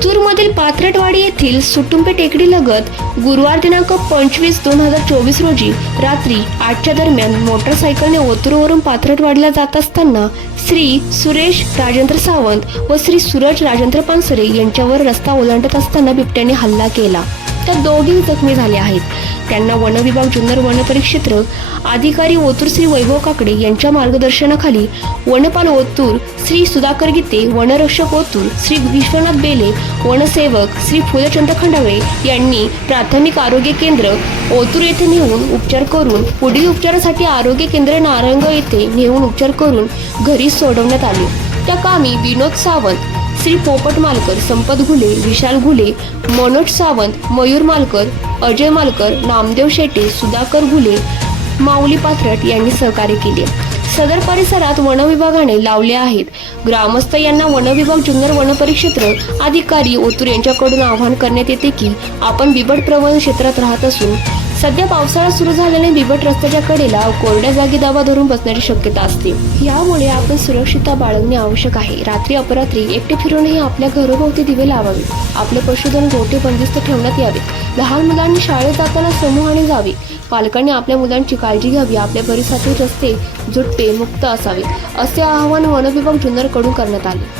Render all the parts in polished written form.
ओतूरमधील पाथरटवाडी येथील सुटुंबे टेकडी लगत गुरुवार दिनांक 25/2024 रोजी रात्री 8च्या दरम्यान मोटरसायकलने ओतूरवरून पाथरटवाडीला जात असताना श्री सुरेश राजेंद्र सावंत व श्री सूरज राजेंद्र पानसरे यांच्यावर रस्ता ओलांडत असताना बिबट्याने हल्ला केला। त्या दोघे जखमी झाले आहेत। त्यांना वन विभाग जुन्नर वन परिक्षेत्र अधिकारी ओतूर श्री वैभव काकडे यांच्या मार्गदर्शनाखाली वनपाल ओतूर श्री सुधाकर गीते, वनरक्षक ओतूर श्री विश्वनाथ बेले, वनसेवक श्री फुलचंद खंडागळे यांनी प्राथमिक आरोग्य केंद्र ओतूर येथे नेऊन उपचार करून पुढील उपचारासाठी आरोग्य केंद्र नारंग येथे नेऊन उपचार करून घरी सोडवण्यात आले। त्या कामी विनोद सावंत, श्री पोपट मालकर, संपत घुले, विशाल घुले, मनोज सावंत, मयूर मालकर, अजय मालकर, नामदेव शेटे, सुधाकर घुले, माऊली पाथरट यांनी सहकार्य केले। सदर परिसरात वन विभागाने लावले आहेत। ग्रामस्थ यांना वन विभाग जुन्नर वन परिक्षेत्र अधिकारी ओतूर यांच्याकडून आवाहन करण्यात येते की आपण बिबट प्रवण क्षेत्रात राहत असून सध्या पावसाळा सुरू झाल्याने बिबट रस्त्याच्या कडेला कोरड्या जागी दबा धरून बसण्याची शक्यता असते। यामुळे आपण सुरक्षितता बाळगणे आवश्यक आहे। रात्री अपरात्री एकटे फिरूनही आपल्या घरोभोवती दिवे लावावे। आपले पशुधन गोठे बंदिस्त ठेवण्यात यावे। लहान मुलांनी शाळेत जाताना समूहाने जावे। पालकांनी आपल्या मुलांची काळजी घ्यावी। आपल्या परिसरातील रस्ते झुडपे मुक्त असावे असे आवाहन वन विभाग जुन्नर कडून करण्यात आले।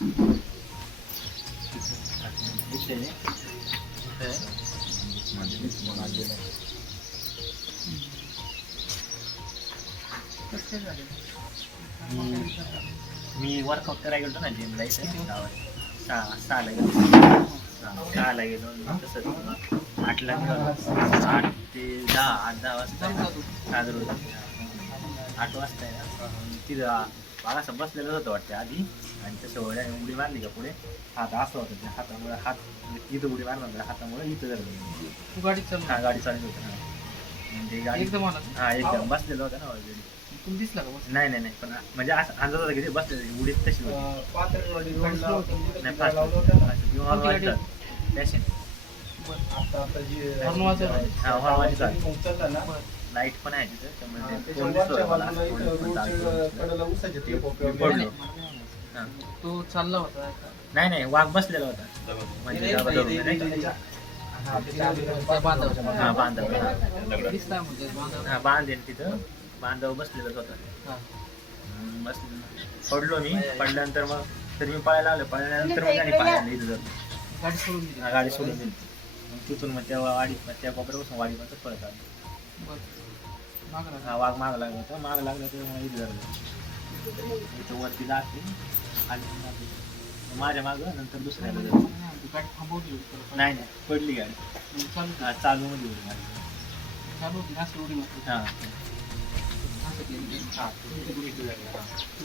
मी वर्कआउट करायला गेलो ना जिमला इथे गावात सहाला गेलो. सहाला गेलो तसंच 8ला निघालो. 8 ते 10 वाजता साजर होतो. 8 वाजता आहे ना तिथं मला असं बसलेलं होतं वाटतं आधी, आणि तसं उडी मारली का पुढे हात असं होतं त्या हातामुळे, हात इथं उडी मारला हातामुळे इथं झालं. गाडी चालू हा गाडी चालू होतं ना, म्हणजे गाडी एकदम आला हा एकदम बसलेलं होतं ना ऑलरेडी. तुम्ही दिसला का बस? नाही पण म्हणजे असं अंदाज होता की ते बसलेलं उडीत तशी होती. नाही फास्ट पॅशन लाईट पण आहे तिथं, त्यामुळे कोण दिसलं मला पडलो. तो चालला होता नाही वाघ बसलेला होता म्हणजे डबा धरून नाही का? त्या बांधावर. हा बांधव दिसला म्हणजे बांधावर. हा बांधेल तिथं बांधव बसलेलाच होता. हा. बस पडलो मी, पडल्यानंतर मग तर मी पळायला आलो, पळाल्यानंतर मग गाडी पाहायला इथं गाडी सोडून दिली. गाडी सोडून दिली. मग तिथून मग तेव्हा त्या कोपऱ्यापासून वाडीपर्यंत पळत आलो. बरं. मागं लागला. हा वाघ माग लागला होता, माग लागला तर मग इथं झालं इथं वरती जाते आणि माझ्या मागं नंतर दुसऱ्याला जातो. गाडी थांबवली होती परत. नाही पडली गाडी. चालू हा चालू मध्ये होती गाडी. चालू होती ना, असं उडी मारली. हा असं केली. हा इथं झालं.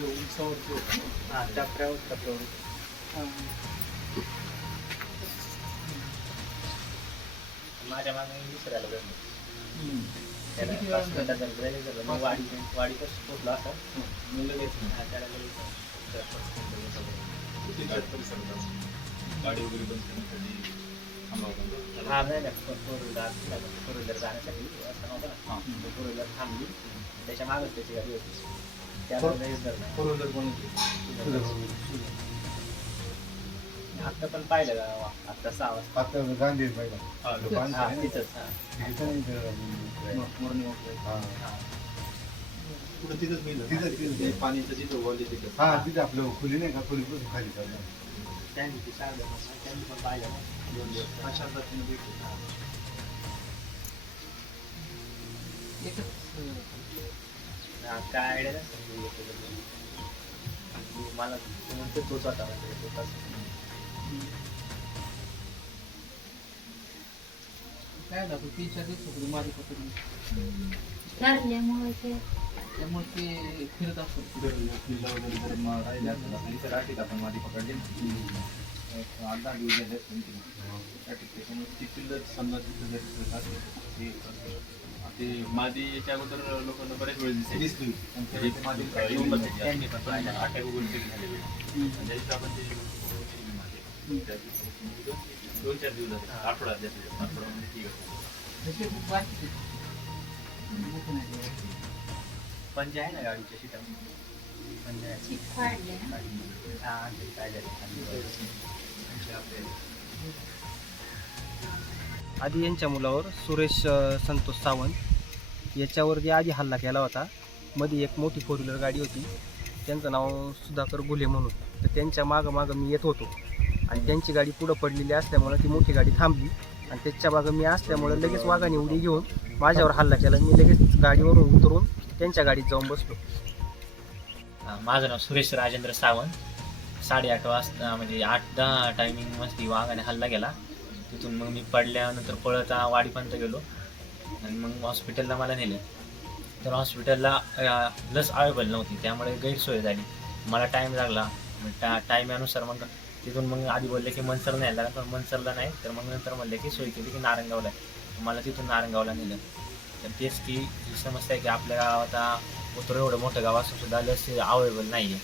उंचावरती होतं. हा टपऱ्यावर हा. माझ्या मागे दुसऱ्याला जातो. किती वेळा झालं? वाडी कसं पोचला असं गाडी वगैरे बंद करण्यासाठी थांबा होता. हा नाही फोर व्हीलर जाण्यासाठी असं नव्हतं ना. फोर व्हीलर थांबली, त्याच्या मागच त्याची गाडी होती. त्याला युजर नाही. फोर व्हीलर पण होती. आत्ता पण पाहिलं का आत्ता 6 वाजता. आता गांधी पहिला हा, लोक हा तिथंच. मॉर्निंग वॉक हा पुढे तिथंच मिळलं. तिथंच. ते पाणीचं जिथं वॉल तिथं. हा तिथे आपलं खोली नाही का, खोलीपासून खाली चाललं. त्यांनी ती त्यांनी पण पाहिलं ना 2 दिवस. अशा पद्धतीने भेटलं. एकच काय आयडिया मला म्हणते तोच होता म्हणजे तोच. काय झालं, 3-4 दिवस होते माझी पकडून. त्यामुळे ते फिरत असतो. किल्ला वगैरे जर राहिले असेल आपण इथं राहतील आपण मादी पकडली 8-10 दिवस झाले असतील त्याच्यामुळे ती किल्ला समजा तिथं जर फिरत असेल ते मादी याच्या अगोदर लोकांना बऱ्याच वेळ दिसली. मादी त्यांनी पण पाहिलं. अटॅक वगैरे झालेले ज्यावेळेस आपण ते 2-4 दिवस झाले, आठवड्यात जास्त आठवड्यामध्ये ठीक आहे. तसे खूप बाकी मोठं नाही. पंजे आहे ना गाडीच्या सीटा पंजे आहे. हा ते काय झालं आधी यांच्या मुलावर सुरेश संतोष सावंत याच्यावरती आधी हल्ला केला होता. मध्ये एक मोठी 4 व्हीलर गाडी होती, त्यांचं नाव सुधाकर गुले म्हणून. तर त्यांच्या मागं मी येत होतो आणि त्यांची गाडी पुढं पडलेली असल्यामुळं ती मोठी गाडी थांबली आणि त्याच्या मागं मी असल्यामुळं लगेच वाघाने उडी घेऊन माझ्यावर हल्ला केला. मी लगेच गाडीवरून उतरून त्यांच्या गाडीत जाऊन बसलो. माझं नाव सुरेश राजेंद्र सावंत. 8:30 वाजता म्हणजे 8-10 टायमिंग मस्ती वाघाने हल्ला केला. तिथून मग मी पडल्यानंतर पळत वाडीपर्यंत गेलो आणि मग हॉस्पिटलला मला नेलं. तर हॉस्पिटलला लस अवेलेबल नव्हती, त्यामुळे गैरसोय झाली. मला टाईम लागला. टाईमानुसार मग तिथून मग आधी बोलले की मनसर न्यायला लागला, पण मनसरला नाही. तर मग नंतर म्हणले की सोय केली की नारंगावला आहे. मला तिथून नारंगावला नेलं. तर तेच की ही समस्या आहे की आपल्या गावात उतर एवढं मोठं गाव असून सुद्धा लस अवेलेबल नाही आहे.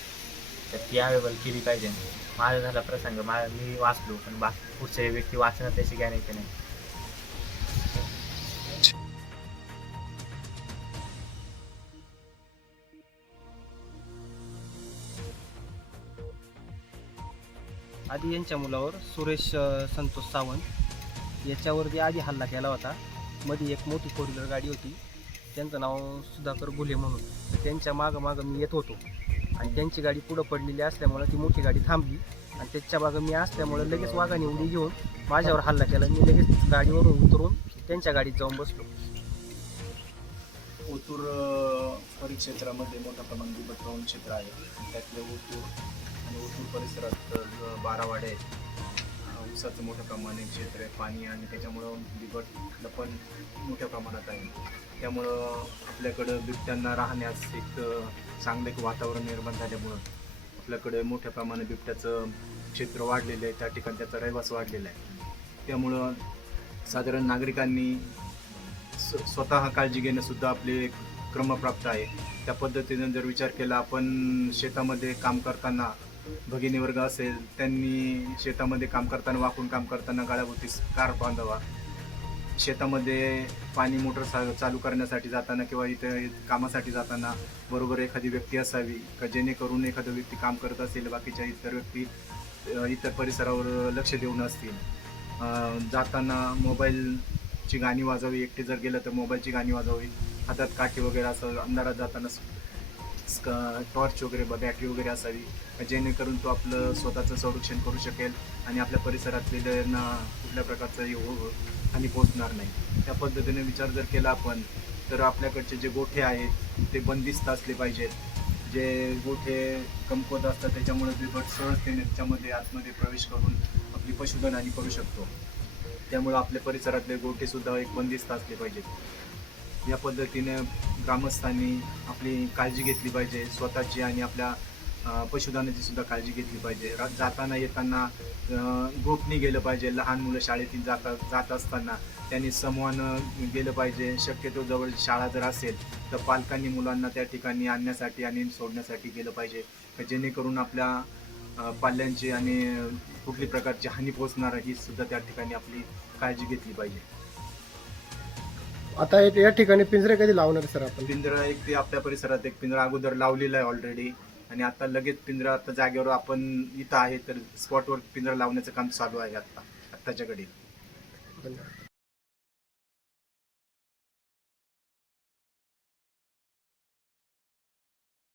तर ती अवेलेबल केली पाहिजे. माझा झाला प्रसंग, मी वाचलो, पण पुढच्या व्यक्ती वाचणार त्याची गॅरंटी नाही. आधी यांच्या मुलावर सुरेश संतोष सावंत याच्यावरती आधी हल्ला केला होता. मध्ये एक मोठी 4 व्हीलर गाडी होती, त्यांचं नाव सुधाकर गुले म्हणून. तर त्यांच्या मागं मी येत होतो आणि त्यांची गाडी पुढं पडलेली असल्यामुळं ती मोठी गाडी थांबली आणि त्याच्या मागं मी असल्यामुळे लगेच वाघाने उडी घेऊन माझ्यावर हल्ला केला. मी लगेच गाडीवरून उतरून त्यांच्या गाडीत जाऊन बसलो. ओतूर परिक्षेत्रामध्ये मोठ्या प्रमाणात बिबट प्रवण क्षेत्र आहे. त्यातले ओतूर आणि ओतूर परिसरात 12 वाडे आहेत. ऊसाचं मोठ्या प्रमाणे क्षेत्र आहे, पाणी, आणि त्याच्यामुळं बिबट पण मोठ्या प्रमाणात आहे. त्यामुळं आपल्याकडं बिबट्यांना राहण्यास एक चांगलं एक वातावरण निर्माण झाल्यामुळं आपल्याकडे मोठ्या प्रमाणात बिबट्याचं क्षेत्र वाढलेलं आहे. त्या ठिकाणी त्याचा रहिवास वाढलेला आहे. त्यामुळं साधारण नागरिकांनी स्वतः काळजी घेणं सुद्धा आपले एक क्रमप्राप्त आहे. त्या पद्धतीने जर विचार केला, आपण शेतामध्ये काम करताना भगिनी वर्ग असेल, त्यांनी शेतामध्ये काम करताना, वाकून काम करताना गळ्याभोवती स्कार्फ बांधावा. शेतामध्ये पाणी मोटर चालू करण्यासाठी जाताना किंवा इतर कामासाठी जाताना बरोबर एखादी व्यक्ती असावी का, जेणेकरून एखादा व्यक्ती काम करत असेल, बाकीच्या इतर व्यक्ती इतर परिसरावर लक्ष देऊन असतील. जाताना मोबाईलची गाणी वाजवावी. एकटे जर गेलं तर मोबाईलची गाणी वाजवावी. हातात काठी वगैरे असं अंधारात जाताना टॉर्च वगैरे, बॅटरी वगैरे असावी, जेणेकरून तो आपलं स्वतःचं संरक्षण करू शकेल आणि आपल्या परिसरातल्या कुठल्या प्रकारचं हानी पोचणार नाही. त्या पद्धतीने विचार जर केला आपण, तर आपल्याकडचे जे गोठे आहेत ते बंदिस्त असले पाहिजेत. जे गोठे कमकुवत असतात त्याच्यामुळे बिबट सहजतेने त्याच्यामध्ये आतमध्ये प्रवेश करून आपली पशुधन हानी करू शकतो. त्यामुळे आपल्या परिसरातले गोठेसुद्धा एक बंदिस्त असले पाहिजेत. या पद्धतीने ग्रामस्थांनी आपली काळजी घेतली पाहिजे, स्वतःची आणि आपल्या पशुधनाची सुद्धा काळजी घेतली पाहिजे. जाताना येताना ग्रुपनी गेलं पाहिजे. लहान मुलं शाळेतील जात असताना त्यांनी समूहानं गेलं पाहिजे. शक्यतो जवळ शाळा जर असेल तर पालकांनी मुलांना त्या ठिकाणी आणण्यासाठी आणि सोडण्यासाठी गेलं पाहिजे, जेणेकरून आपल्या पाल्यांची आणि कुठली प्रकारची हानी पोचणार ही सुद्धा त्या ठिकाणी आपली काळजी घेतली पाहिजे. आता या ठिकाणी पिंजरे कधी लावणार सर आपण? पिंजरा एक ते आपल्या परिसरात एक पिंजरा अगोदर लावलेला आहे ऑलरेडी, आणि आता लगेच पिंजरा आता जागेवर आपण इथं आहे तर स्पॉटवर पिंजरा लावण्याचं काम चालू आहे आत्ताच्या घडी. धन्यवाद.